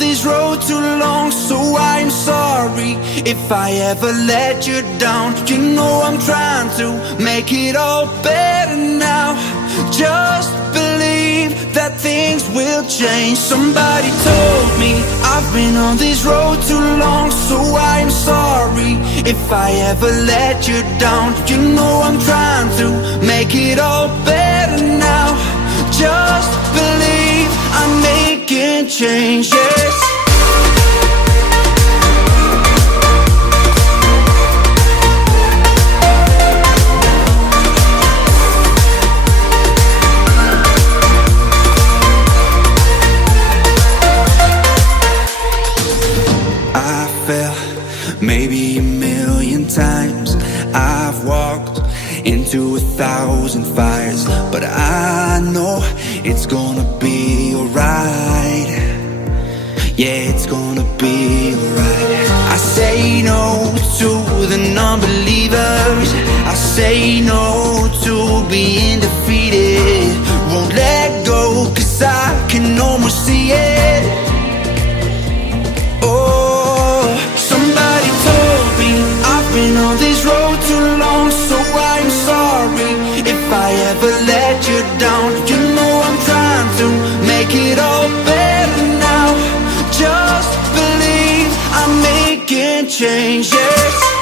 this road too long, so I'm sorry if I ever let you down. You know I'm trying to make it all better now. Just believe that things will change. Somebody told me I've been on this road too long, so I'm sorry if I ever let you down. You know I'm trying to make it all better now. Just believe I'm making changes. I fell maybe a million times. I've walked into 1,000 fires, but I know it's gonna be alright. Yeah, it's gonna be alright. I say no to the non-believers. I say no to being defeated. Won't let go, 'cause I can almost see it. Oh, somebody told me I've been on this road too long, so I'm sorry if I ever let you down. You know I'm trying to make it all better now. Just believe I'm making changes.